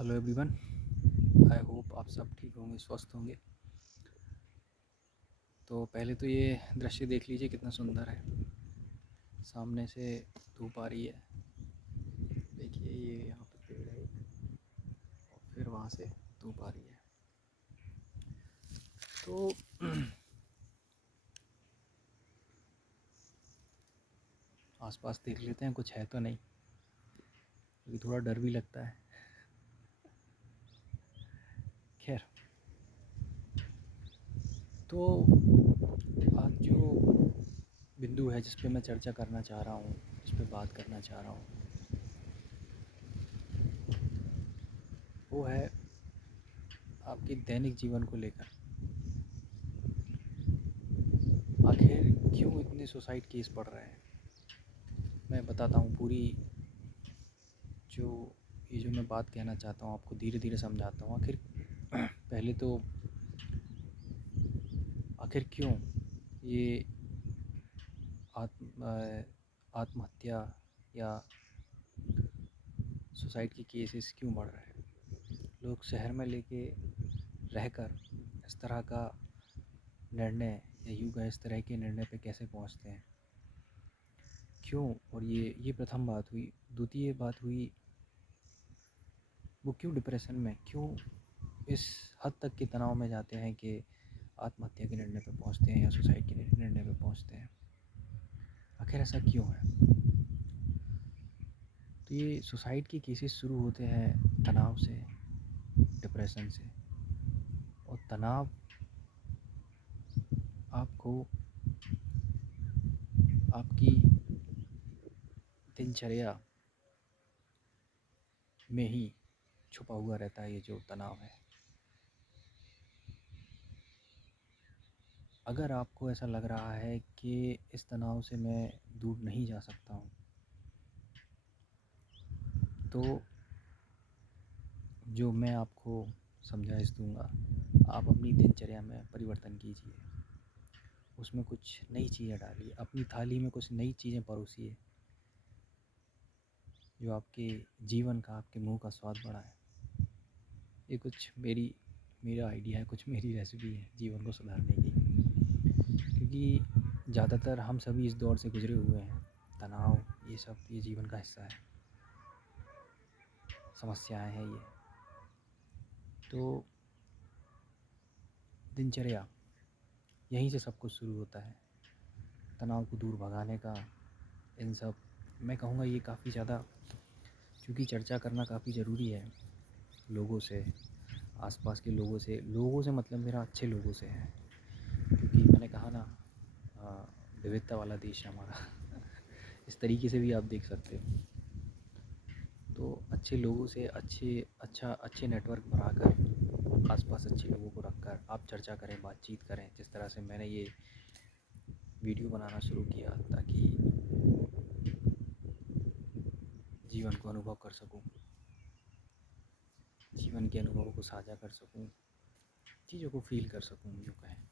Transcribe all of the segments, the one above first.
Hello everyone. I hope आप सब ठीक होंगे, स्वस्थ होंगे। तो पहले तो ये दृश्य देख लीजिए कितना सुंदर है। सामने से धूप आ रही है। देखिए ये यहाँ पे पेड़ है एक, और फिर वहाँ से धूप आ रही है। तो आसपास देख लेते हैं कुछ है तो नहीं, क्योंकि थोड़ा डर भी लगता है। खैर, तो आज जो बिंदु है जिस पे मैं चर्चा करना चाह रहा हूँ, जिस पे बात करना चाह रहा हूँ, वो है आपके दैनिक जीवन को लेकर। आखिर क्यों इतने सुसाइड केस बढ़ रहे हैं, मैं बताता हूँ पूरी। जो ये जो मैं बात कहना चाहता हूँ आपको धीरे धीरे समझाता हूँ। आखिर पहले तो आखिर क्यों ये आत्महत्या या सुसाइड के केसेस क्यों बढ़ रहे हैं। लोग शहर में लेके रहकर इस तरह का निर्णय या यूँ कहें इस तरह के निर्णय पे कैसे पहुँचते हैं, क्यों। और ये प्रथम बात हुई। द्वितीय बात हुई, वो क्यों डिप्रेशन में, क्यों इस हद तक के तनाव में जाते हैं कि आत्महत्या के निर्णय पे पहुंचते हैं या सुसाइड के निर्णय पे पहुंचते हैं। आखिर ऐसा क्यों है। तो ये सुसाइड के केसेस शुरू होते हैं तनाव से, डिप्रेशन से। और तनाव आपको आपकी दिनचर्या में ही छुपा हुआ रहता है। ये जो तनाव है, अगर आपको ऐसा लग रहा है कि इस तनाव से मैं दूर नहीं जा सकता हूँ, तो जो मैं आपको समझाइश दूंगा, आप अपनी दिनचर्या में परिवर्तन कीजिए। उसमें कुछ नई चीज़ें डालिए, अपनी थाली में कुछ नई चीज़ें परोसिए जो आपके जीवन का, आपके मुंह का स्वाद बढ़ाए। ये कुछ मेरा आइडिया है, कुछ मेरी रेसिपी है जीवन को सुधारने की। क्योंकि ज़्यादातर हम सभी इस दौर से गुजरे हुए हैं। तनाव, ये सब ये जीवन का हिस्सा है, समस्याएं हैं ये। तो दिनचर्या, यहीं से सब कुछ शुरू होता है। तनाव को दूर भगाने का, इन सब मैं कहूँगा ये काफ़ी ज़्यादा, क्योंकि चर्चा करना काफ़ी ज़रूरी है लोगों से, आसपास के लोगों से मतलब मेरा अच्छे लोगों से है। क्योंकि मैंने कहा ना, विविधता वाला देश है हमारा। इस तरीके से भी आप देख सकते हो। तो अच्छे लोगों से अच्छे नेटवर्क बनाकर, आसपास अच्छे लोगों को रखकर आप चर्चा करें, बातचीत करें। जिस तरह से मैंने ये वीडियो बनाना शुरू किया ताकि जीवन को अनुभव कर सकूं, जीवन के अनुभवों को साझा कर सकूं, चीज़ों को फील कर सकूं यूँ कहें।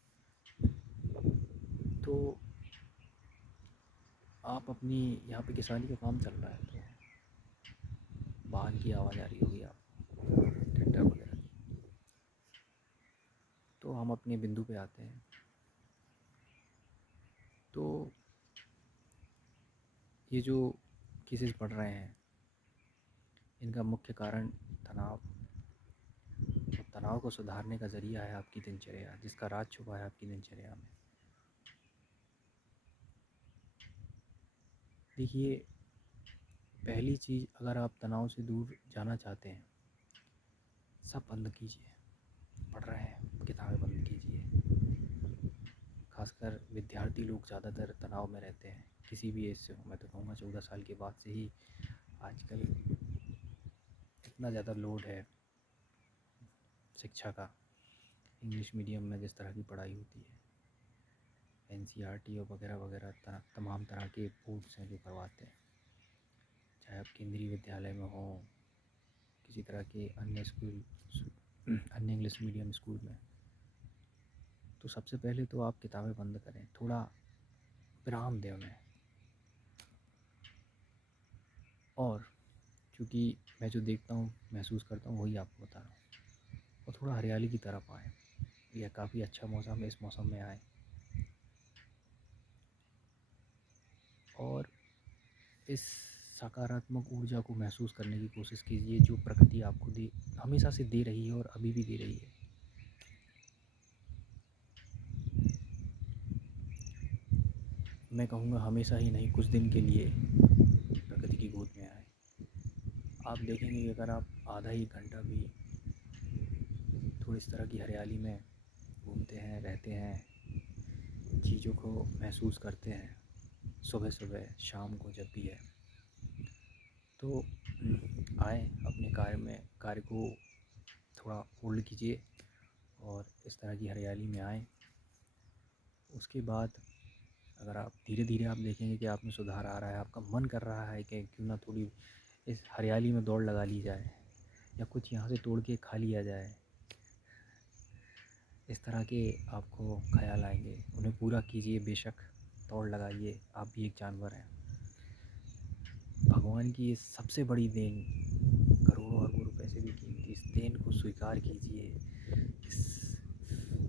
तो आप अपनी, यहाँ पे किसानी का काम चल रहा है तो वाहन की आवाज़ आ रही होगी आपको, ट्रैक्टर वगैरह की। तो हम अपने बिंदु पे आते हैं। तो ये जो केसेस बढ़ रहे हैं, इनका मुख्य कारण तनाव। तनाव को सुधारने का ज़रिया है आपकी दिनचर्या, जिसका राज छुपा है आपकी दिनचर्या में। देखिए, पहली चीज़, अगर आप तनाव से दूर जाना चाहते हैं, सब बंद कीजिए। पढ़ रहे हैं, किताबें बंद कीजिए। खासकर विद्यार्थी लोग ज़्यादातर तनाव में रहते हैं, किसी भी एज से हो। मैं तो कहूँगा 14 साल के बाद से ही आजकल इतना ज़्यादा लोड है शिक्षा का। इंग्लिश मीडियम में जिस तरह की पढ़ाई होती है, NCERT और वगैरह वगैरह तमाम तरह के बोर्ड्स हैं जो करवाते हैं। चाहे आप केंद्रीय विद्यालय में हो, किसी तरह के अन्य स्कूल, अन्य इंग्लिश मीडियम स्कूल में, तो सबसे पहले तो आप किताबें बंद करें, थोड़ा विराम दें उन्हें। और क्योंकि मैं जो देखता हूँ, महसूस करता हूँ, वही आपको बता रहा हूँ। और थोड़ा हरियाली की तरफ आएँ। यह काफ़ी अच्छा मौसम है, इस मौसम में आएँ और इस सकारात्मक ऊर्जा को महसूस करने की कोशिश कीजिए जो प्रकृति आपको हमेशा से दे रही है और अभी भी दे रही है। मैं कहूँगा हमेशा ही नहीं, कुछ दिन के लिए प्रकृति की गोद में आए। आप देखेंगे कि अगर आप आधा ही घंटा भी थोड़ी इस तरह की हरियाली में घूमते हैं, रहते हैं, चीज़ों को महसूस करते हैं, सुबह सुबह शाम को जब भी है, तो आए अपने कार्य को थोड़ा होल्ड कीजिए और इस तरह की हरियाली में आएँ। उसके बाद अगर आप धीरे धीरे आप देखेंगे कि आप में सुधार आ रहा है, आपका मन कर रहा है कि क्यों ना थोड़ी इस हरियाली में दौड़ लगा ली जाए या कुछ यहाँ से तोड़ के खा लिया जाए, इस तरह के आपको ख्याल आएंगे। उन्हें पूरा कीजिए, बेशक दौड़ लगाइए, आप भी एक जानवर हैं। भगवान की ये सबसे बड़ी देन, करोड़ों अरबों रुपए से भी कीमती इस देन को स्वीकार कीजिए, इस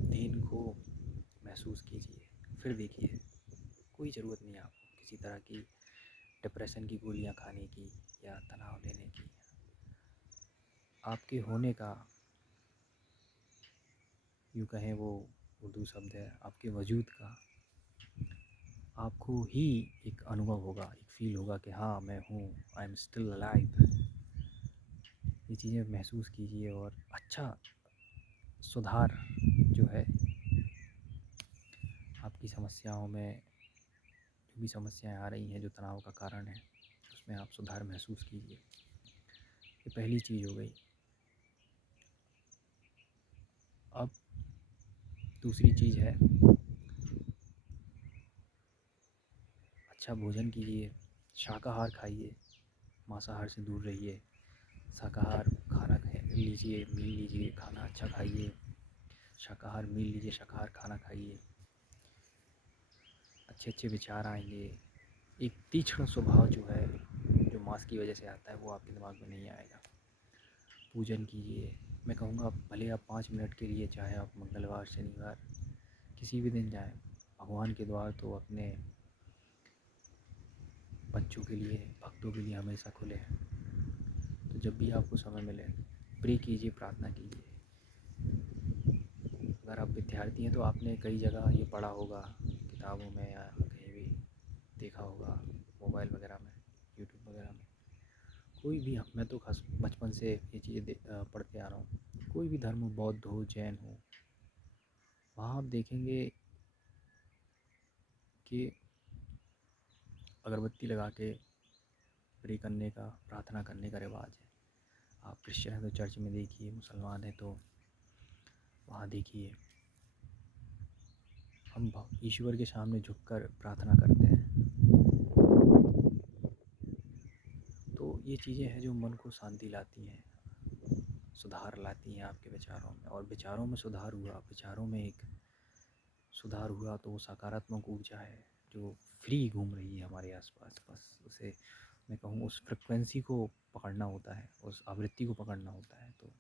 देन को महसूस कीजिए। फिर देखिए, कोई ज़रूरत नहीं है आपको किसी तरह की डिप्रेशन की गोलियां खाने की या तनाव लेने की। आपके होने का, यूँ कहें वो उर्दू शब्द है, आपके वजूद का आपको ही एक अनुभव होगा, एक फ़ील होगा कि हाँ मैं हूँ, आई एम स्टिल अलाइव। ये चीज़ें महसूस कीजिए और अच्छा सुधार जो है आपकी समस्याओं में, जो भी समस्याएं आ रही हैं, जो तनाव का कारण है, उसमें आप सुधार महसूस कीजिए। ये पहली चीज़ हो गई। अब दूसरी चीज़ है, अच्छा भोजन कीजिए, शाकाहार खाइए, मांसाहार से दूर रहिए। शाकाहार खाना लीजिए, मील लीजिए, खाना अच्छा खाइए। शाकाहार मील लीजिए, शाकाहार खाना खाइए, अच्छे अच्छे विचार आएंगे। एक तीक्ष्ण स्वभाव जो है, जो मांस की वजह से आता है, वो आपके दिमाग में नहीं आएगा। पूजन कीजिए। मैं कहूँगा भले आप 5 मिनट के लिए, चाहे आप मंगलवार, शनिवार, किसी भी दिन जाएं, भगवान के द्वार तो अपने बच्चों के लिए, भक्तों के लिए हमेशा खुले हैं। तो जब भी आपको समय मिले, प्रे कीजिए, प्रार्थना कीजिए। अगर आप विद्यार्थी हैं तो आपने कई जगह ये पढ़ा होगा, किताबों में या कहीं भी देखा होगा, मोबाइल वगैरह में, यूट्यूब वगैरह में। कोई भी, मैं तो खास बचपन से ये चीज़ें पढ़ते आ रहा हूँ। कोई भी धर्म हो, बौद्ध हो, जैन हो, वहाँ आप देखेंगे कि अगरबत्ती लगा के प्रे करने का, प्रार्थना करने का रिवाज है। आप क्रिश्चियन हैं तो चर्च में देखिए, मुसलमान हैं तो वहाँ देखिए, हम ईश्वर के सामने झुककर प्रार्थना करते हैं। तो ये चीज़ें हैं जो मन को शांति लाती हैं, सुधार लाती हैं आपके विचारों में। और विचारों में सुधार हुआ, विचारों में एक सुधार हुआ तो वो सकारात्मक ऊर्जा है जो फ्री घूम रही है हमारे आसपास। बस उसे मैं कहूँ, उस फ्रिक्वेंसी को पकड़ना होता है, उस आवृत्ति को पकड़ना होता है। तो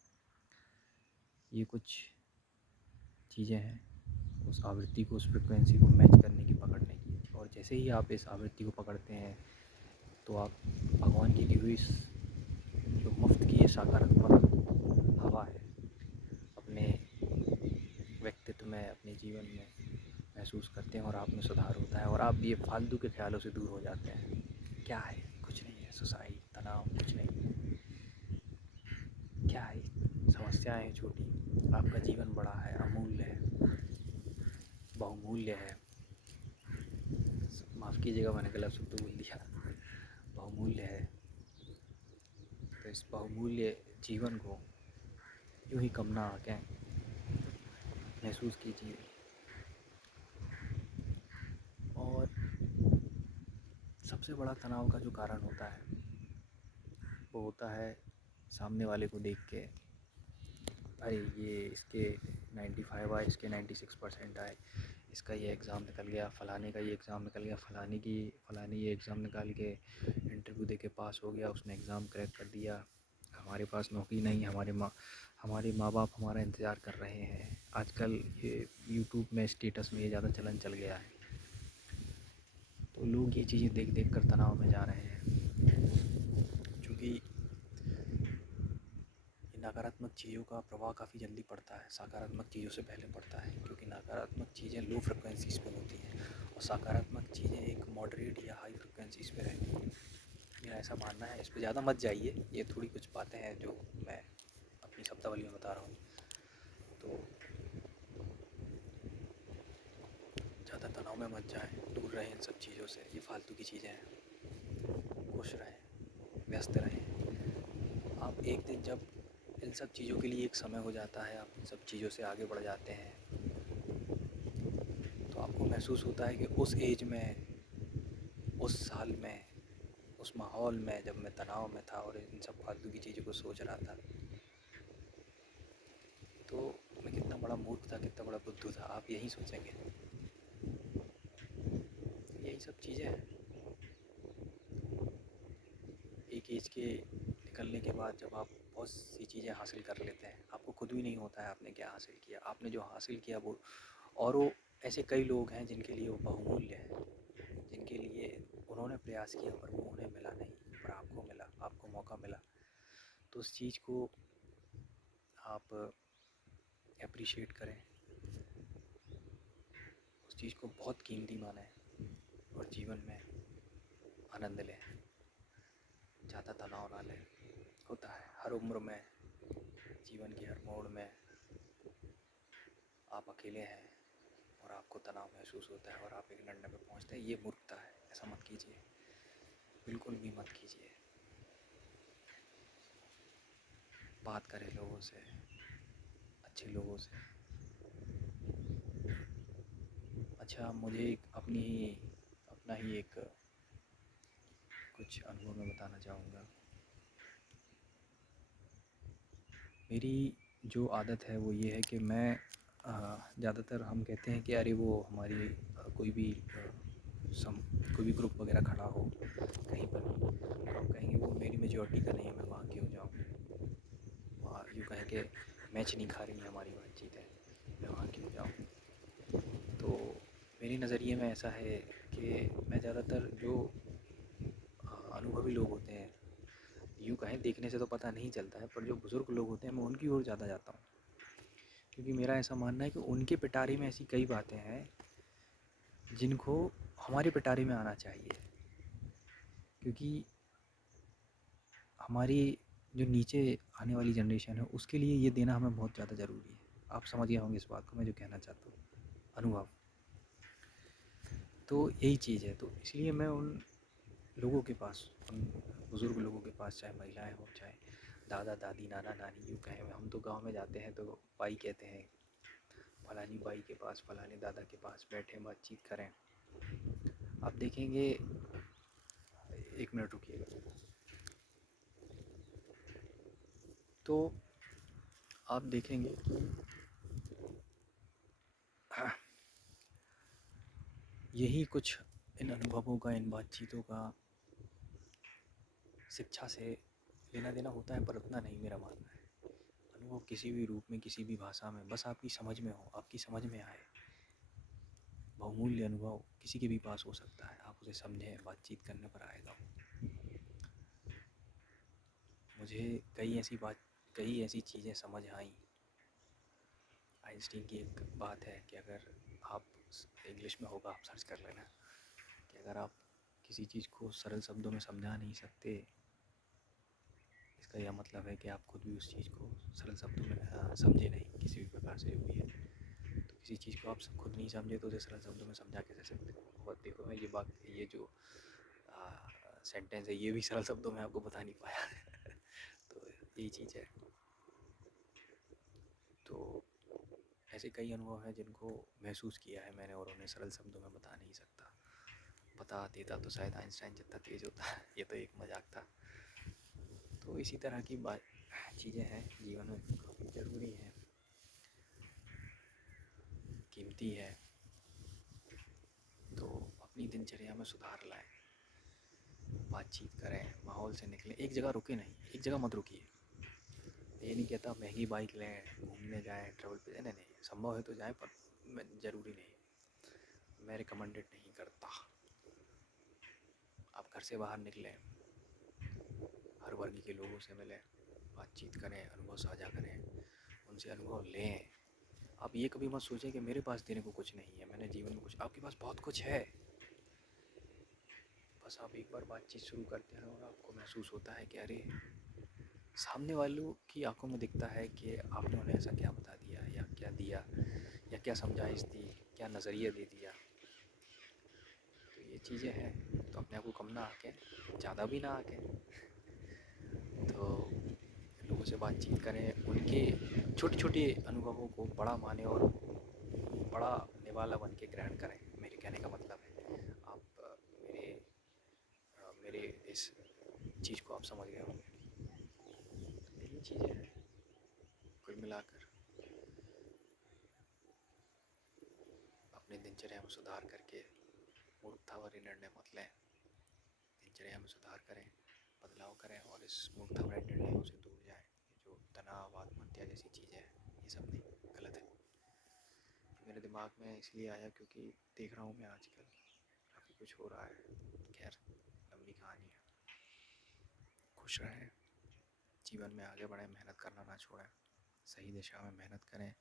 ये कुछ चीज़ें हैं, उस आवृत्ति को, उस फ्रिक्वेंसी को मैच करने की, पकड़ने की। और जैसे ही आप इस आवृत्ति को पकड़ते हैं तो आप भगवान की दी हुई जो मुफ्त की ये सकारात्मक हवा है, अपने व्यक्तित्व में, अपने जीवन में महसूस करते हैं और आप में सुधार होता है और आप ये फालतू के ख्यालों से दूर हो जाते हैं। क्या है, कुछ नहीं है, सुसाइड, तनाव, कुछ नहीं है। क्या है, समस्याएं हैं छोटी, आपका जीवन बड़ा है, अमूल्य है, बहुमूल्य है। माफ़ कीजिएगा, मैंने गलत शब्द बोल दिया, बहुमूल्य है। तो इस बहुमूल्य जीवन को यूँ ही कम ना आके महसूस कीजिए। और सबसे बड़ा तनाव का जो कारण होता है, वो होता है सामने वाले को देख के, अरे ये इसके 95 आए, इसके 96% आए, इसका ये एग्ज़ाम निकल गया, फ़लाने का ये एग्ज़ाम निकल गया, फ़लानी ये एग्ज़ाम निकाल के इंटरव्यू दे के पास हो गया, उसने एग्ज़ाम क्रैक कर दिया। हमारे पास नौकरी नहीं, हमारे माँ बाप हमारा इंतज़ार कर रहे हैं। आजकल ये यूट्यूब में स्टेटस में ये ज़्यादा चलन चल गया है, तो लोग ये चीज़ें देख देख कर तनाव में जा रहे हैं। चूँकि नकारात्मक चीज़ों का प्रभाव काफ़ी जल्दी पड़ता है, सकारात्मक चीज़ों से पहले पड़ता है, क्योंकि नकारात्मक चीज़ें लो फ्रिक्वेंसीज़ पे होती हैं और सकारात्मक चीज़ें एक मॉडरेट या हाई फ्रिक्वेंसीज़ पे रहती हैं। मेरा ऐसा मानना है। इस पे ज़्यादा मत जाइए, ये थोड़ी कुछ बातें हैं जो मैं अपनी शब्दावली में बता रहा हूँ। तो ज़्यादा तनाव में मत जाएं, दूर रहें इन सब चीज़ों से। ये फालतू की चीज़ें हैं। खुश रहें, व्यस्त रहें। आप एक दिन जब इन सब चीज़ों के लिए एक समय हो जाता है, आप इन सब चीज़ों से आगे बढ़ जाते हैं, तो आपको महसूस होता है कि उस एज में, उस साल में, उस माहौल में जब मैं तनाव में था और इन सब फालतू की चीज़ों को सोच रहा था, तो मैं कितना बड़ा मूर्ख था, कितना बड़ा बुद्धू था। आप यही सोचेंगे। यही सब चीज़ें हैं। एक एज के निकलने के बाद जब आप बहुत सी चीज़ें हासिल कर लेते हैं, आपको खुद भी नहीं होता है आपने क्या हासिल किया। आपने जो हासिल किया वो, और वो ऐसे कई लोग हैं जिनके लिए वो बहुमूल्य है, जिनके लिए उन्होंने प्रयास किया पर वो उन्हें मिला नहीं, पर आपको मिला, आपको मौका मिला। तो उस चीज़ को आप अप्रिशिएट करें, उस चीज़ को बहुत कीमती मानें और जीवन में आनंद लें। ज़्यादा तनाव ना लें। होता है हर उम्र में, जीवन की हर मोड़ में आप अकेले हैं और आपको तनाव महसूस होता है और आप एक निर्णय पे पहुंचते हैं। ये मूर्खता है, ऐसा मत कीजिए, बिल्कुल भी मत कीजिए। बात करें लोगों से, अच्छे लोगों से। अच्छा, मुझे एक अपना ही एक कुछ अनुभव मैं बताना चाहूँगा। मेरी जो आदत है वो ये है कि मैं ज़्यादातर, हम कहते हैं कि अरे वो हमारी कोई भी कोई भी ग्रुप वगैरह खड़ा हो कहीं पर भी, तो आप कहेंगे वो मेरी मेजॉरिटी का नहीं है, मैं वहाँ क्यों जाऊँ। वहाँ यूँ कहें कि मैच नहीं खा रही है हमारी बातचीत है, मैं वहाँ क्यों जाऊँ। तो मेरे नज़रिए में ऐसा है कि मैं ज़्यादातर जो अनुभवी लोग होते हैं, यूँ कहें देखने से तो पता नहीं चलता है, पर जो बुज़ुर्ग लोग होते हैं मैं उनकी ओर ज़्यादा जाता हूँ। क्योंकि मेरा ऐसा मानना है कि उनके पिटारे में ऐसी कई बातें हैं जिनको हमारे पिटारे में आना चाहिए। क्योंकि हमारी जो नीचे आने वाली जनरेशन है उसके लिए ये देना हमें बहुत ज़्यादा ज़रूरी है। आप समझ गए होंगे इस बात को मैं जो कहना चाहता हूँ। अनुभव, तो यही चीज़ है। तो इसलिए मैं उन लोगों के पास, उन बुज़ुर्ग लोगों के पास, चाहे महिलाएं हों, चाहे दादा दादी, नाना नानी, यूँ कहें, हम तो गांव में जाते हैं तो बाई कहते हैं, फलानी बाई के पास, फलाने दादा के पास बैठे बातचीत करें। आप देखेंगे, एक मिनट रुकिएगा। तो आप देखेंगे कि यही कुछ इन अनुभवों का, इन बातचीतों का शिक्षा से लेना देना होता है, पर उतना नहीं मेरा मानना है। अनुभव किसी भी रूप में, किसी भी भाषा में, बस आपकी समझ में हो, आपकी समझ में आए। बहुमूल्य अनुभव किसी के भी पास हो सकता है, आप उसे समझें, बातचीत करने पर आएगा। मुझे कई ऐसी चीज़ें समझ आईं। आइंस्टीन की एक बात है कि अगर आप, इंग्लिश में होगा, आप सर्च कर लेना, कि अगर आप किसी चीज़ को सरल शब्दों में समझा नहीं सकते, इसका यह मतलब है कि आप खुद भी उस चीज़ को सरल शब्दों में समझे नहीं, किसी भी प्रकार से जो भी है। तो किसी चीज़ को आप खुद नहीं समझे तो उसे सरल शब्दों में समझा कैसे सकते हो। और देखो, मैं ये जो सेंटेंस है ये भी सरल शब्दों में आपको बता नहीं पाया। तो यही चीज़ है। तो ऐसे कई अनुभव हैं जिनको महसूस किया है मैंने और उन्हें सरल शब्दों में बता नहीं सकता। बता देता तो शायद आइंस्टाइन जितना तेज़ होता। ये तो एक मजाक था। तो इसी तरह की चीज़ें हैं जीवन में, काफ़ी ज़रूरी हैं, कीमती है। तो अपनी दिनचर्या में सुधार लाएं, बातचीत करें, माहौल से निकलें, एक जगह रुके नहीं, एक जगह मत रुकिए। ये नहीं कहता महंगी बाइक लें, घूमने जाएं, ट्रैवल पे जाएं, नहीं नहीं, संभव है तो जाएं, पर ज़रूरी नहीं, मैं रिकमेंडेड नहीं करता। आप घर से बाहर निकलें, हर वर्ग के लोगों से मिलें, बातचीत करें, अनुभव साझा करें, उनसे अनुभव लें। आप ये कभी मत सोचें कि मेरे पास देने को कुछ नहीं है, मैंने जीवन में कुछ, आपके पास बहुत कुछ है। बस आप एक बार बातचीत शुरू करते हैं और आपको महसूस होता है कि अरे, सामने वालों की आंखों में दिखता है कि आपने उन्हें ऐसा क्या बता दिया या क्या दिया या क्या समझाइश दी, क्या नज़रिया दे दिया। तो ये चीज़ें हैं, तो अपने आप को कम ना आके, ज़्यादा भी ना आके, तो लोगों से बातचीत करें, उनके छोटे छोटे अनुभवों को बड़ा माने और बड़ा निवाला बन के ग्रहण करें। मेरे कहने का मतलब है, आप मेरे इस चीज़ को आप समझ गए होंगे। यही चीज़ें हैं कुल मिलाकर। अपनी दिनचर्या में सुधार करके मूर्खतावादी निर्णय मत लें, दिनचर्या में सुधार करें, बदलाव करें और इस मूर्खतावादी निर्णयों से दूर जाएं। ये जो तनाव, आत्महत्या जैसी चीज़ें हैं, ये सब नहीं, गलत है। मेरे दिमाग में इसलिए आया क्योंकि देख रहा हूँ मैं आजकल काफ़ी कुछ हो रहा है। खैर, लंबी कहानी है। खुश रहें, जीवन में आगे बढ़ें, मेहनत करना ना छोड़ें, सही दिशा में मेहनत करें,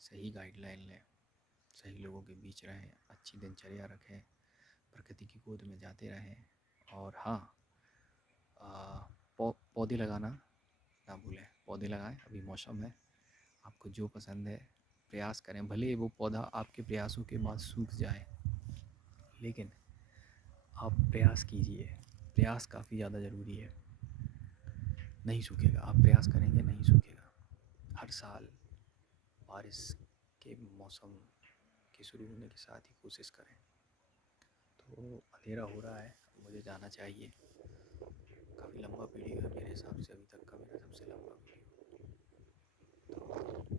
सही गाइडलाइन लें, सही लोगों के बीच रहें, अच्छी दिनचर्या रखें, प्रकृति की गोद में जाते रहें। और हाँ, पौधे लगाना ना भूलें, पौधे लगाएं। अभी मौसम है, आपको जो पसंद है प्रयास करें, भले वो पौधा आपके प्रयासों के बाद सूख जाए, लेकिन आप प्रयास कीजिए। प्रयास काफ़ी ज़्यादा ज़रूरी है। नहीं सूखेगा, आप प्रयास करेंगे, नहीं सूखेगा। हर साल बारिश के मौसम के शुरू होने के साथ ही कोशिश करें। तो अंधेरा हो रहा है, मुझे जाना चाहिए। काफ़ी लंबा वीडियो है मेरे हिसाब से, अभी तक का मेरा सबसे लंबा वीडियो। तो